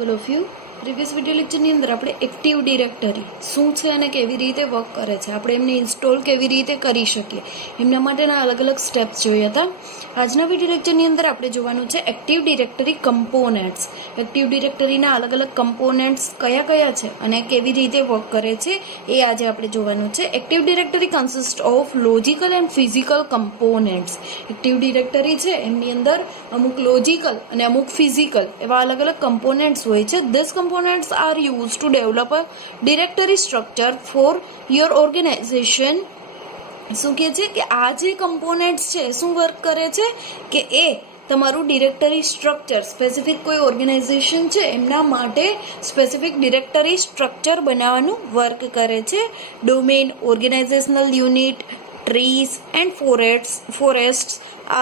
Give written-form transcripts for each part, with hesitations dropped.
બોલો few previous video લેક્ચરની અંદર આપણે એક્ટિવ ડિરેક્ટરી શું છે અને કેવી રીતે વર્ક કરે છે, આપણે એમને ઇન્સ્ટોલ કેવી રીતે કરી શકીએ, એમના માટેના અલગ અલગ સ્ટેપ્સ જોયા હતા. આજના વિડીયો લેક્ચરની અંદર આપણે જોવાનું છે એક્ટિવ ડિરેક્ટરી કમ્પોનેન્ટ્સ. એક્ટિવ ડિરેક્ટરીના અલગ અલગ કમ્પોનેન્ટ્સ કયા કયા છે અને કેવી રીતે વર્ક કરે છે એ આજે આપણે જોવાનું છે. Active directory consist of logical and physical components. Active directory છે એમની અંદર અમુક લોજિકલ અને અમુક ફિઝિકલ એવા અલગ અલગ કમ્પોનેન્ટ્સ હોય છે. These components are used to develop a directory structure for your organization. શું કહે છે કે આ જે કમ્પોનેન્ટ્સ છે શું વર્ક કરે છે કે એ તમારું ડિરેક્ટરી સ્ટ્રક્ચર સ્પેસિફિક કોઈ ઓર્ગેનાઇઝેશન છે એમના માટે સ્પેસિફિક ડિરેક્ટરી સ્ટ્રક્ચર બનાવવાનું વર્ક કરે છે. Domain, organisational unit, trees and forests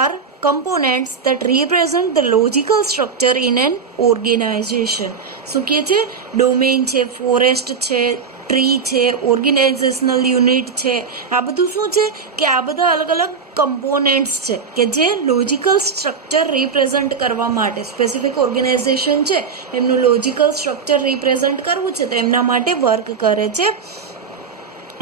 are components that represent the logical structure in an organization. શું કહે છે? ડોમેન છે, ફોરેસ્ટ છે, ટ્રી છે, ઓર્ગેનાઇઝેશનલ યુનિટ છે, આ બધું શું છે કે આ બધા અલગ અલગ કમ્પોનેન્ટ્સ છે કે જે લોજિકલ સ્ટ્રક્ચર રિપ્રેઝન્ટ કરવા માટે સ્પેસિફિક ઓર્ગેનાઇઝેશન છે એમનું લોજિકલ સ્ટ્રક્ચર રિપ્રેઝન્ટ કરવું છે તો એમના માટે વર્ક કરે છે.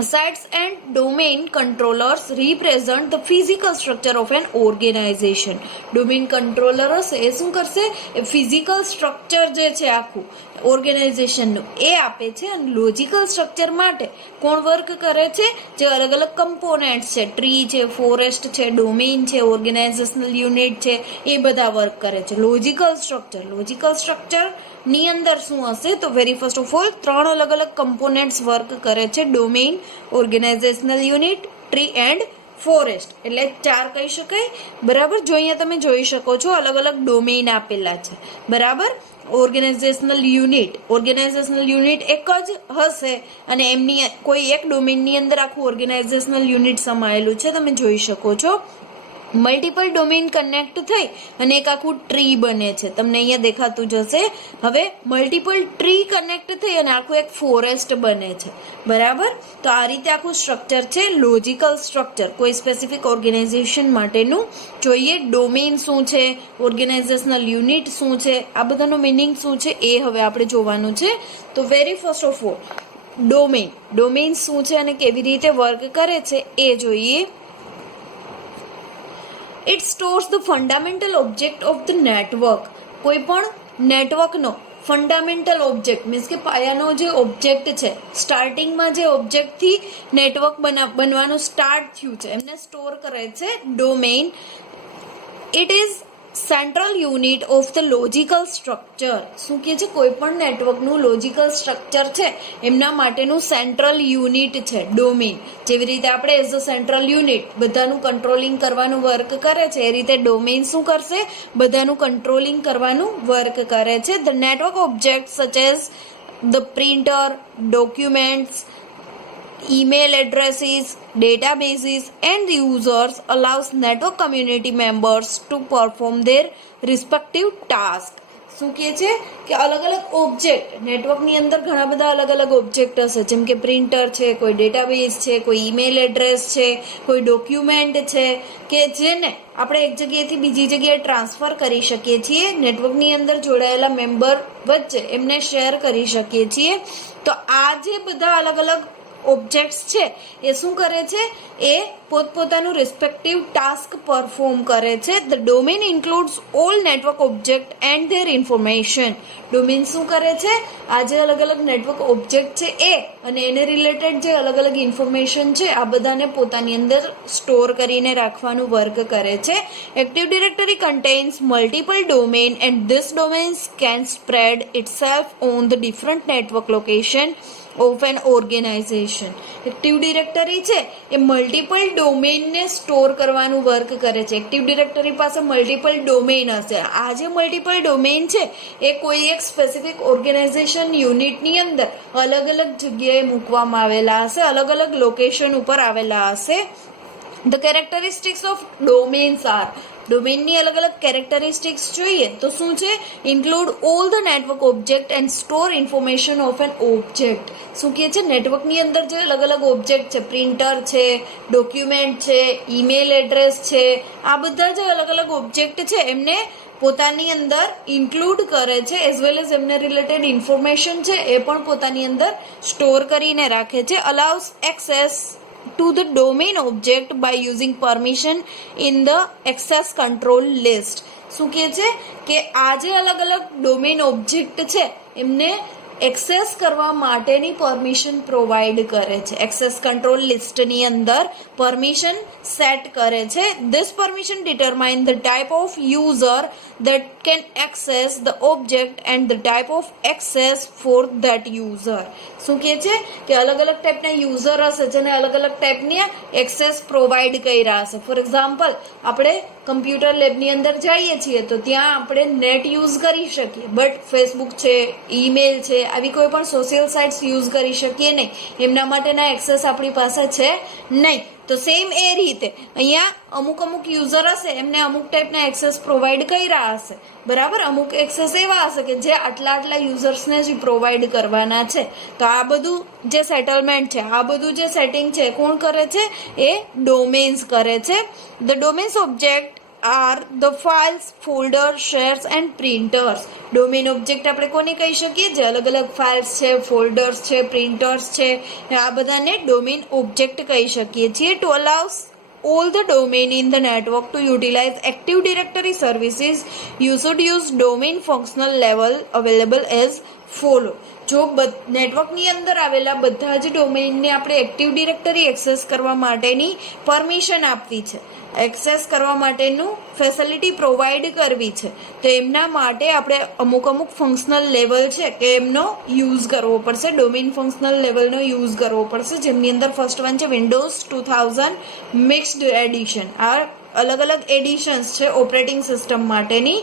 Sites and domain controllers represent the physical structure of an organization. Domain controller હશે એ શું કરશે? એ ફિઝિકલ સ્ટ્રક્ચર જે છે આખું ઓર્ગેનાઇઝેશનનું એ આપે છે અને લોજિકલ સ્ટ્રક્ચર માટે કોણ વર્ક કરે છે? જે અલગ અલગ કમ્પોનેન્ટ્સ છે, ટ્રી છે, ફોરેસ્ટ છે, ડોમેન છે, ઓર્ગેનાઇઝેશનલ યુનિટ છે, એ બધા વર્ક કરે છે. લોજિકલ સ્ટ્રક્ચર ની અંદર શું હશે? તો વેરી ફર્સ્ટ ઓફ ઓલ 3 અલગ અલગ કમ્પોનેન્ટ્સ વર્ક કરે છે: domain, organisational unit, tree and forest. એટલે 4 કહી શકાય. બરાબર, જો અહીંયા તમે જોઈ શકો છો અલગ અલગ ડોમેન આપેલા છે. બરાબર, ઓર્ગેનાઇઝેશનલ યુનિટ એક જ હશે અને એમની કોઈ એક ડોમેનની અંદર આખું ઓર્ગેનાઇઝેશનલ યુનિટ સમાયેલું છે, તમે જોઈ શકો છો. મલ્ટિપલ ડોમેન કનેક્ટ થઈ અને એક આખું ટ્રી બને છે, તમને અહીંયા દેખાતું જશે. હવે મલ્ટિપલ ટ્રી કનેક્ટ થઈ અને આખું એક ફોરેસ્ટ બને છે. બરાબર, તો આ રીતે આખું સ્ટ્રક્ચર છે લોજિકલ સ્ટ્રક્ચર કોઈ સ્પેસિફિક ઓર્ગેનાઇઝેશન માટેનું. જોઈએ ડોમેન શું છે, ઓર્ગેનાઇઝેશનલ યુનિટ શું છે, આ બધાનો મિનિંગ શું છે એ હવે આપણે જોવાનું છે. તો very first of all domain શું છે અને કેવી રીતે વર્ક કરે છે એ જોઈએ. It stores the fundamental object of the network. કોઈ પણ નેટવર્કનો ફંડામેન્ટલ ઓબ્જેક્ટ મીન્સ કે પાયાનો જે ઓબ્જેક્ટ છે, સ્ટાર્ટિંગમાં જે ઓબ્જેક્ટથી નેટવર્ક બનવાનું સ્ટાર્ટ થયું છે એમને સ્ટોર કરે છે domain. It is central unit of the logical structure. શું કહે છે? કોઈ પણ નેટવર્કનું લોજિકલ સ્ટ્રક્ચર છે એમના માટેનું સેન્ટ્રલ યુનિટ છે ડોમેન. જેવી રીતે આપણે એઝ અ સેન્ટ્રલ યુનિટ બધાનું કંટ્રોલિંગ કરવાનું વર્ક કરે છે એ રીતે ડોમેન શું કરશે? બધાનું કંટ્રોલિંગ કરવાનું વર્ક કરે છે. The network object such as the printer, documents, email addresses, databases and the users allows network community members to perform their respective tasks. શું કહે છે કે અલગ અલગ ઓબ્જેક્ટ નેટવર્કની અંદર ઘણા બધા અલગ અલગ ઓબ્જેક્ટ હશે, જેમ કે પ્રિન્ટર છે, કોઈ ડેટાબેઝ છે, કોઈ ઈમેલ એડ્રેસ છે, કોઈ ડોક્યુમેન્ટ છે કે જેને આપણે એક જગ્યાએથી બીજી જગ્યાએ ટ્રાન્સફર કરી શકીએ છીએ. નેટવર્કની અંદર જોડાયેલા મેમ્બર વચ્ચે એમને શેર કરી શકીએ છીએ. તો આ જે બધા અલગ અલગ ઓબ્જેક્ટ્સ છે એ શું કરે છે? એ પોતપોતાનું રિસ્પેક્ટિવ ટાસ્ક પરફોર્મ કરે છે. The domain includes all network object and there information. Domain શું કરે છે? આ જે અલગ અલગ નેટવર્ક ઓબ્જેક્ટ છે એ અને એને રિલેટેડ જે અલગ અલગ ઇન્ફોર્મેશન છે આ બધાને પોતાની અંદર સ્ટોર કરીને રાખવાનું વર્ક કરે છે. Active directory contains multiple domain and this domains can spread itself on the different network location of an organisation. Active directory છે એ મલ્ટિપલ ડોમેનને સ્ટોર કરવાનું વર્ક કરે છે. એક્ટિવ ડિરેક્ટરી પાસે મલ્ટિપલ ડોમેન હશે. આ જે મલ્ટિપલ ડોમેન છે એ કોઈ એક સ્પેસિફિક ઓર્ગેનાઇઝેશન યુનિટની અંદર અલગ અલગ જગ્યાએ મૂકવામાં આવેલા હશે, અલગ અલગ લોકેશન ઉપર આવેલા હશે. The characteristics of domains are. ડોમેનની અલગ અલગ કેરેક્ટરિસ્ટિક્સ જોઈએ તો શું છે? Include all the network object and store information of an object. શું કહે છે? નેટવર્કની અંદર જે અલગ અલગ ઓબ્જેક્ટ છે, પ્રિન્ટર છે, ડોક્યુમેન્ટ છે, ઈમેલ એડ્રેસ છે, આ બધા જે અલગ અલગ ઓબ્જેક્ટ છે એમને પોતાની અંદર ઇન્ક્લુડ કરે છે, એઝ વેલ એઝ એમને રિલેટેડ ઇન્ફોર્મેશન છે એ પણ પોતાની અંદર સ્ટોર કરીને રાખે છે. અલાઉસ access to the domain object by using permission in the access control list. શું કહે છે કે આ જે અલગ અલગ ડોમેન ઓબ્જેક્ટ છે એમને એક્સેસ કરવા માટેની પરમિશન પ્રોવાઈડ કરે છે. એક્સેસ કંટ્રોલ લિસ્ટની અંદર પરમિશન સેટ કરે છે. This permission determine the type of user that can access the object and the type of access for that user. શું કહે છે કે અલગ અલગ ટાઈપના યુઝર હશે જેને અલગ અલગ ટાઈપની એક્સેસ પ્રોવાઈડ કર્યા હશે. ફોર એક્ઝામ્પલ, આપણે કમ્પ્યુટર લેબની અંદર જઈએ છીએ તો ત્યાં આપણે નેટ યુઝ કરી શકીએ, બટ ફેસબુક છે, ઈમેલ છે, આવી કોઈ પણ સોશિયલ સાઇટ્સ યુઝ કરી શકીએ નહીં. એમના માટેના એક્સેસ આપણી પાસે છે નહીં. તો સેમ એ રીતે અહીંયા અમુક યુઝર હશે એમને અમુક ટાઈપના એક્સેસ પ્રોવાઈડ કર્યા હશે, બરાબર. અમુક એક્સેસ એવા હશે કે જે આટલા યુઝર્સને જ પ્રોવાઈડ કરવાના છે. તો આ બધું જે સેટલમેન્ટ છે, આ બધું જે સેટિંગ છે કોણ કરે છે? એ ડોમેન્સ કરે છે. The domains object are the files, folder, shares and printers. Domain object આપણે કોને કહી શકીએ? જે અલગ અલગ ફાઇલ્સ છે, ફોલ્ડર્સ છે, પ્રિન્ટર્સ છે, આ બધાને ડોમેન ઓબ્જેક્ટ કહી શકીએ છીએ. To allows all the domain in the network to utilize Active Directory services, you should use domain functional level available as follow. જો નેટવર્કની અંદર આવેલા બધા જ ડોમેઇનને આપણે એક્ટિવ ડિરેક્ટરી એક્સેસ કરવા માટેની પરમિશન આપવી છે, એક્સેસ કરવા માટેનું ફેસિલિટી પ્રોવાઈડ કરવી છે, તો એમના માટે આપણે અમુક ફંક્શનલ લેવલ છે કે એમનો યુઝ કરવો પડશે. ડોમેઇન ફંક્શનલ લેવલનો યુઝ કરવો પડશે, જેમની અંદર ફર્સ્ટ વન છે વિન્ડોઝ 2000 મિક્સ્ડ એડિશન. આ અલગ એડિશન્સ છે ઓપરેટિંગ સિસ્ટમ માટેની.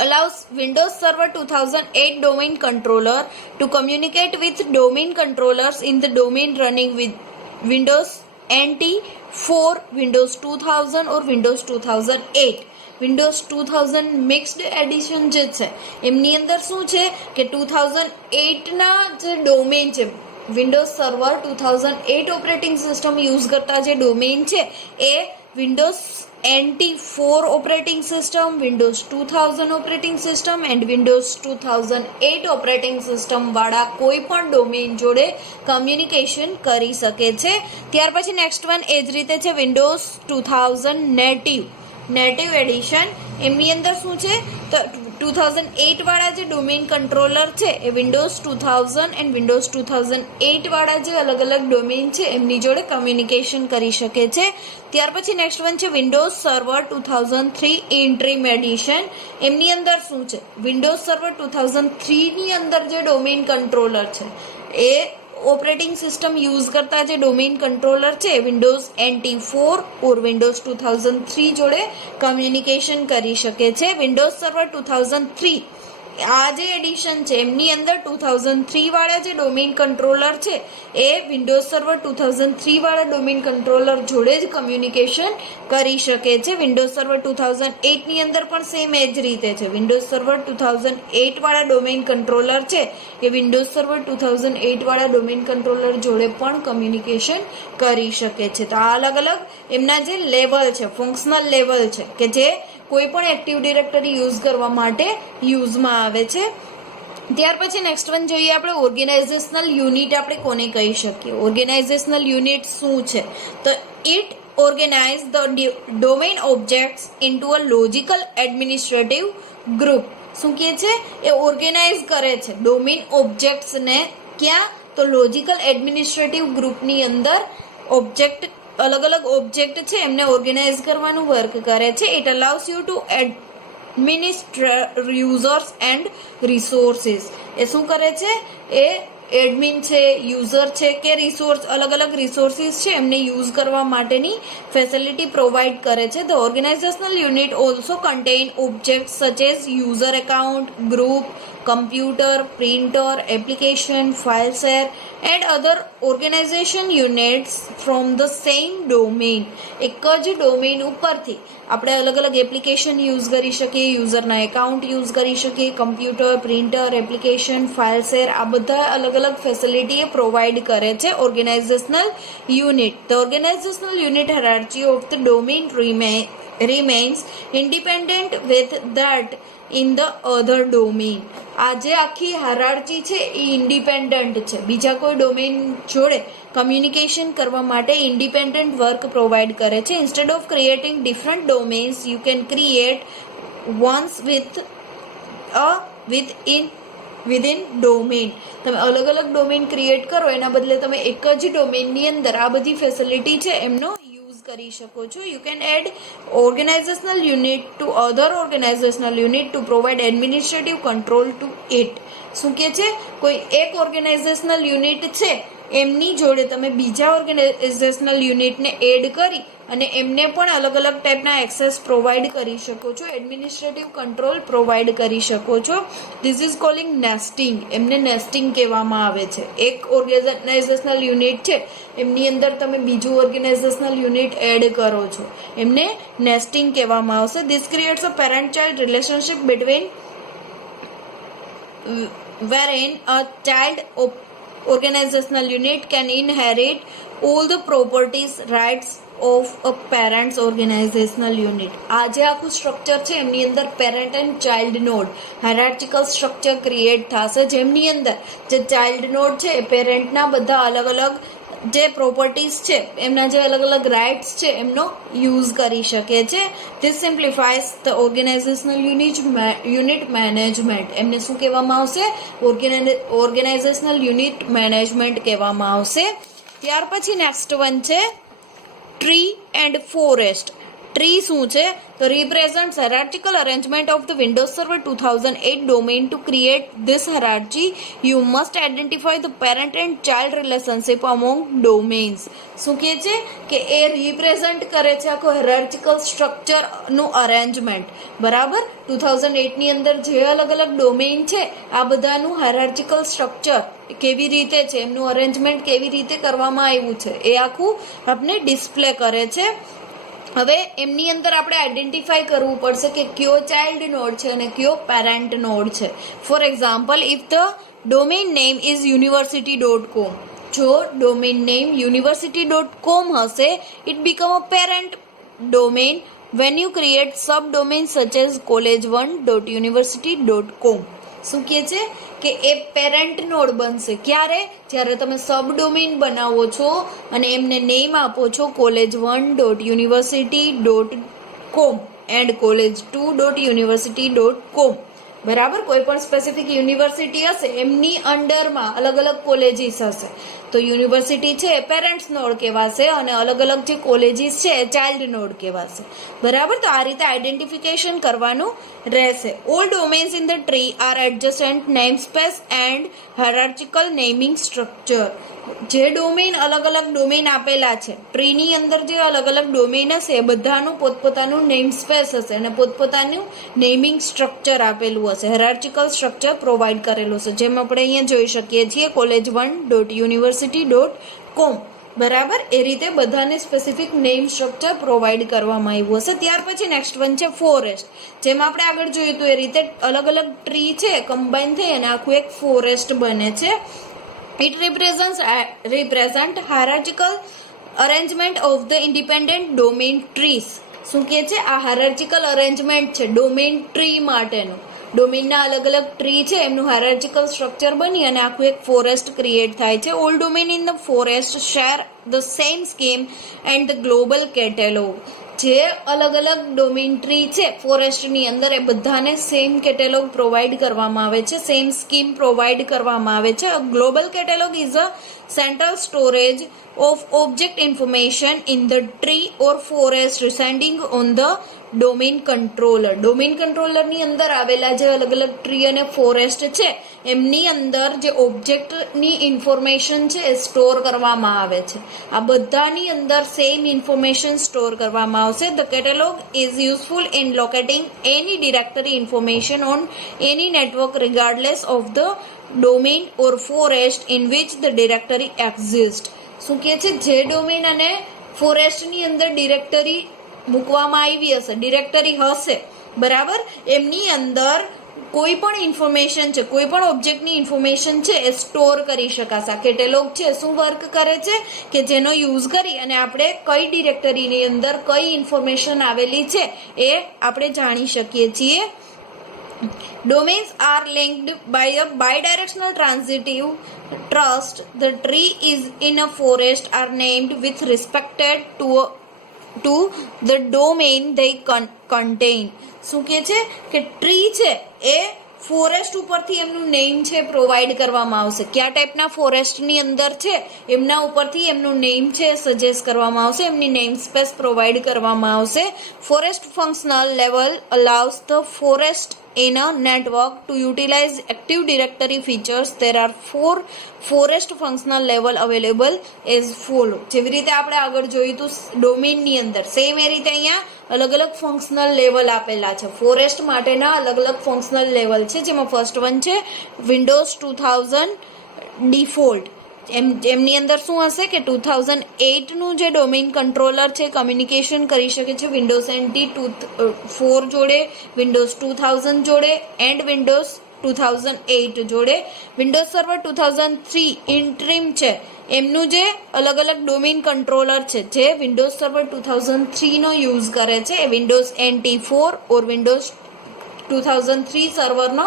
Allows Windows Server 2008 domain controller to communicate with domain controllers in the domain running with Windows NT 4, Windows 2000 or Windows 2008. Windows 2000 mixed addition જે છે એમની અંદર શું છે કે 2008ના જે ડોમેન છે, Windows server 2008 operating system use કરતા જે ડોમેન છે એ Windows NT4 operating system, Windows 2000 operating system and Windows 2008 operating system વાળા કોઈ પણ ડોમેન જોડે કમ્યુનિકેશન કરી શકે છે. ત્યાર પછી નેક્સ્ટ વન એ જ રીતે છે વિન્ડોઝ 2000 નેટિવ એડિશન. એમની અંદર શું છે તો 2008 વાળા જે ડોમેન કંટ્રોલર છે એ વિન્ડોઝ 2000 એન્ડ વિન્ડોઝ 2008 વાળા જે અલગ ડોમેન છે એમની જોડે કમ્યુનિકેશન કરી શકે છે. ત્યાર પછી નેક્સ્ટ વન છે વિન્ડોઝ સર્વર 2003 ઇન્ટ્રીમ એડિશન. એમની અંદર શું છે? વિન્ડોઝ સર્વર 2003 ની અંદર જે ડોમેન કંટ્રોલર છે એ ઓપરેટિંગ સિસ્ટમ યુઝ કરતા જે ડોમેન કંટ્રોલર છે વિન્ડોઝ NT4 ઓર વિન્ડોઝ 2003 જોડે કમ્યુનિકેશન કરી શકે છે. વિન્ડોઝ સર્વર 2003 આ જે એડિશન છે એમની અંદર 2003 વાળા જે ડોમેન કંટ્રોલર છે એ વિન્ડોઝ સર્વર 2003 વાળા ડોમેન કંટ્રોલર જોડે જ કમ્યુનિકેશન કરી શકે છે. વિન્ડોઝ સર્વર 2008 ની અંદર પણ સેમ એ જ રીતે છે. વિન્ડોઝ સર્વર 2008 વાળા ડોમેન કંટ્રોલર છે એ વિન્ડોઝ સર્વર 2008 વાળા ડોમેન કંટ્રોલર જોડે પણ કમ્યુનિકેશન કરી શકે છે. તો આ અલગ એમના જે લેવલ છે, ફંક્શનલ લેવલ છે કે જે કોઈ પણ એક્ટિવ ડિરેક્ટરી યુઝ કરવા માટે યુઝમાં આવે છે. ત્યાર પછી નેક્સ્ટ વન જોઈએ આપણે ઓર્ગેનાઇઝેશનલ યુનિટ આપણે કોને કહી શકીએ. ઓર્ગેનાઇઝેશનલ યુનિટ શું છે? તો it organize the domain objects into a logical administrative group. શું કહે છે? એ ઓર્ગેનાઇઝ કરે છે ડોમેન ઓબ્જેક્ટ્સને ક્યાં? તો લોજિકલ એડમિનિસ્ટ્રેટિવ ગ્રુપની અંદર ઓબ્જેક્ટ અલગ ઓબ્જેક્ટ છે એમને ઓર્ગેનાઇઝ કરવાનું વર્ક કરે છે. It allows you to administer users and resources. એ શું કરે છે? એ એડમિન છે, યુઝર છે કે રિસોર્સ અલગ રિસોર્સિસ છે એમને યુઝ કરવા માટેની ફેસિલિટી પ્રોવાઈડ કરે છે. The organisational unit also contain object such as user account, group, computer, printer, application, file share and other organisation units from the same domain. એક જ ડોમેન ઉપરથી આપણે અલગ એપ્લિકેશન યુઝ કરી શકીએ, યુઝરના એકાઉન્ટ યુઝ કરી શકીએ, computer, printer, application, file share આ બધા અલગ ફેસિલિટી એ પ્રોવાઈડ કરે છે organizational unit. The organisational unit hierarchy of the domain remains independent with that in the other domain. આ જે આખી હાયરાર્કી છે એ ઇન્ડિપેન્ડન્ટ છે, બીજા કોઈ ડોમેન જોડે કમ્યુનિકેશન કરવા માટે ઇન્ડિપેન્ડન્ટ વર્ક પ્રોવાઈડ કરે છે. Instead of creating different domains you can create once within domain. તમે અલગ અલગ ડોમેન ક્રિએટ કરો એના બદલે તમે એક જ ડોમેનની અંદર આ બધી ફેસિલિટી છે એમનો યુઝ કરી શકો છો. You can add organisational unit to other organisational unit to provide administrative control to it. શું કે છે, કોઈ એક ઓર્ગેનાઇઝેશનલ યુનિટ છે એમની જોડે તમે બીજા ઓર્ગેનાઇઝેશનલ યુનિટને એડ કરી અને એમને પણ અલગ અલગ ટાઈપના એક્સેસ પ્રોવાઈડ કરી શકો છો, એડમિનિસ્ટ્રેટિવ કંટ્રોલ પ્રોવાઈડ કરી શકો છો. This is calling nesting. એમને નેસ્ટિંગ કહેવામાં આવે છે. એક ઓર્ગેનાઇઝેશનલ યુનિટ છે એમની અંદર તમે બીજું ઓર્ગેનાઇઝેશનલ યુનિટ એડ કરો છો, એમને નેસ્ટિંગ કહેવામાં આવશે. This creates a parent child relationship between wherein a child organizational unit can inherit all the properties rights of a parent's organizational unit. આ જે આખું સ્ટ્રક્ચર છે એમની અંદર parent and child node hierarchical structure create થશે, જેમની અંદર જે ચાઇલ્ડ નોડ છે એ પેરેન્ટના બધા અલગ અલગ જે પ્રોપર્ટીઝ છે એમના જે અલગ અલગ રાઇટ્સ છે એમનો યુઝ કરી શકે છે. This simplifies the organisational unit management. એમને શું કહેવામાં આવશે? ઓર્ગેનાઇઝેશનલ યુનિટ મેનેજમેન્ટ કહેવામાં આવશે. ત્યાર પછી નેક્સ્ટ વન છે ટ્રી એન્ડ ફોરેસ્ટ. ટ્રી શું છે? તો represents hierarchical arrangement of the Windows Server 2008 domain. To create this hierarchy, you must identify the parent and child relationship among domains. શું કહે છે કે એ રિપ્રેઝન્ટ કરે છે આખો હાયરાર્કિકલ સ્ટ્રક્ચરનું અરેન્જમેન્ટ. બરાબર, 2008ની અંદર જે અલગ અલગ ડોમેઇન છે આ બધાનું હાયરાર્કિકલ સ્ટ્રક્ચર કેવી રીતે છે, એમનું અરેન્જમેન્ટ કેવી રીતે કરવામાં આવ્યું છે એ આખું આપણે ડિસ્પ્લે કરે છે. હવે એમની અંદર આપણે આઈડેન્ટિફાઈ કરવું પડશે કે કયો ચાઇલ્ડ નોડ છે અને કયો પેરેન્ટ નોડ છે. For example, if the domain name is university.com, જો ડોમેન નેમ university.com હશે, it become a parent domain when you create subdomains such as college1.university.com. શું કહે છે કે એ પેરેન્ટ નોડ બનશે ક્યારે? જ્યારે તમે સબડોમેન બનાવો છો અને એમને નેમ આપો છો college1.university.com એન્ડ college2.university.com. બરાબર, કોઈ પણ સ્પેસિફિક યુનિવર્સિટી હશે એમની અંડરમાં અલગ અલગ કોલેજીસ હશે, તો યુનિવર્સિટી છે એ પેરેન્ટ્સ નોડ કહેવાશે અને અલગ અલગ જે કોલેજીસ છે એ ચાઇલ્ડ નોડ કહેવાશે. બરાબર, તો આ રીતે આઈડેન્ટિફિકેશન કરવાનું રહેશે. All domains in the tree are adjacent name space and hierarchical naming structure. જે ડોમેન અલગ અલગ ડોમેન આપેલા છે ટ્રીની અંદર, જે અલગ અલગ ડોમેન હશે એ બધાનું પોતપોતાનું નેમ સ્પેસ હશે અને પોતપોતાનું નેમિંગ સ્ટ્રક્ચર આપેલું હશે, હાયરાર્કિકલ સ્ટ્રક્ચર પ્રોવાઈડ કરેલું છે, જેમ આપણે અહીંયા જોઈ શકીએ છીએ college1.university.com. બરાબર, એ રીતે બધાને સ્પેસિફિક નેમ સ્ટ્રક્ચર પ્રોવાઈડ કરવામાં આવ્યું હશે. ત્યાર પછી નેક્સ્ટ વન છે ફોરેસ્ટ. જેમ આપણે આગળ જોયું હતું એ રીતે અલગ અલગ ટ્રી છે કમ્બાઈન થઈ અને આખું એક ફોરેસ્ટ બને છે. It represent hierarchical arrangement of the independent domain trees. શું કહે છે? આ હાયરાર્કિકલ અરેન્જમેન્ટ છે ડોમેન ટ્રી માટેનું. ડોમેનના અલગ અલગ ટ્રી છે એમનું હાયરાર્કિકલ સ્ટ્રક્ચર બની અને આખું એક ફોરેસ્ટ ક્રિએટ થાય છે. All domain in the forest share the same schema and the global catalogue. જે અલગ અલગ ડોમેન ટ્રી છે ફોરેસ્ટની અંદર એ બધાને સેમ કેટલોગ પ્રોવાઈડ કરવામાં આવે છે, સેમ સ્કીમ પ્રોવાઈડ કરવામાં આવે છે. Global catalogue is a central storage of object information in the tree or forest residing on the domain controller. Domain કંટ્રોલરની અંદર આવેલા જે અલગ અલગ ટ્રી અને ફોરેસ્ટ છે એમની અંદર જે ઓબ્જેક્ટની ઇન્ફોર્મેશન છે એ સ્ટોર કરવામાં આવે છે. આ બધાની અંદર સેમ ઇન્ફોર્મેશન સ્ટોર કરવામાં આવશે. The catalogue is useful in locating any directory information on any network regardless of the domain or forest in which the directory exist. શું કહે છે? જે ડોમેન અને ફોરેસ્ટની અંદર ડિરેક્ટરી મૂકવામાં આવી હશે, ડિરેક્ટરી હશે, બરાબર, એમની અંદર કોઈ પણ ઇન્ફોર્મેશન છે, કોઈ પણ ઓબ્જેક્ટની ઇન્ફોર્મેશન છે એ સ્ટોર કરી શકાશે. આ કેટલોગ છે શું વર્ક કરે છે કે જેનો યુઝ કરી અને આપણે કઈ ડિરેક્ટરીની અંદર કઈ ઇન્ફોર્મેશન આવેલી છે એ આપણે જાણી શકીએ છીએ. Domains are linked by a bidirectional transitive trust. The tree is in a forest are named with respect to the domain they contain. શું કે છે કે ટ્રી છે એ ફોરેસ્ટ ઉપરથી એમનું નેમ છે પ્રોવાઈડ કરવામાં આવશે. કયા ટાઈપના ફોરેસ્ટની અંદર છે એમના ઉપરથી એમનું નેમ છે સજેસ્ટ કરવામાં આવશે, એમની નેમ સ્પેસ પ્રોવાઈડ કરવામાં આવશે. Forest functional level allows the forest in a network to utilize active directory features. There are 4 forest functional level available as follow. જેવી રીતે આપણે આગળ જોયું હતું ડોમેનની અંદર, સેમ એ રીતે અહીંયા અલગ અલગ ફંક્શનલ લેવલ આપેલા છે. ફોરેસ્ટ માટેના અલગ અલગ ફંક્શનલ લેવલ છે, જેમાં ફર્સ્ટ વન છે વિન્ડોઝ 2000 ડિફોલ્ટ. એમની અંદર શું હશે કે 2008નું જે ડોમેઇન કંટ્રોલર છે કમ્યુનિકેશન કરી શકે છે વિન્ડોઝ NT 4 જોડે, વિન્ડોઝ 2000 જોડે એન્ડ વિન્ડોઝ 2008 જોડે. વિન્ડોઝ સર્વર 2003 ઇન્ટ્રીમ છે, એમનું જે અલગ અલગ ડોમેઇન કંટ્રોલર છે જે વિન્ડોઝ સર્વર 2003 નો યુઝ કરે છે એ વિન્ડોઝ NT 4 ઓર વિન્ડોઝ 2003 સર્વરનો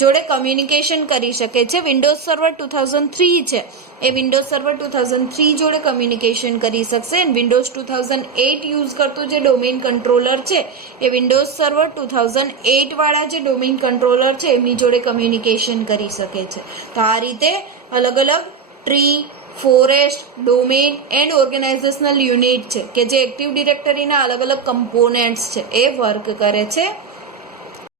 જોડે કમ્યુનિકેશન કરી શકે છે. વિન્ડોઝ સર્વર 2003 છે એ વિન્ડોઝ સર્વર 2003 જોડે કમ્યુનિકેશન કરી શકશે. વિન્ડોઝ 2008 યુઝ કરતું જે ડોમેઇન કંટ્રોલર છે એ વિન્ડોઝ સર્વર 2008 વાળા જે ડોમેઇન કંટ્રોલર છે એમની જોડે કમ્યુનિકેશન કરી શકે છે. તો આ રીતે અલગ અલગ tree, forest, domain and organisational unit છે કે જે એક્ટિવ ડિરેક્ટરીના અલગ અલગ કમ્પોનેન્ટ્સ છે એ વર્ક કરે છે.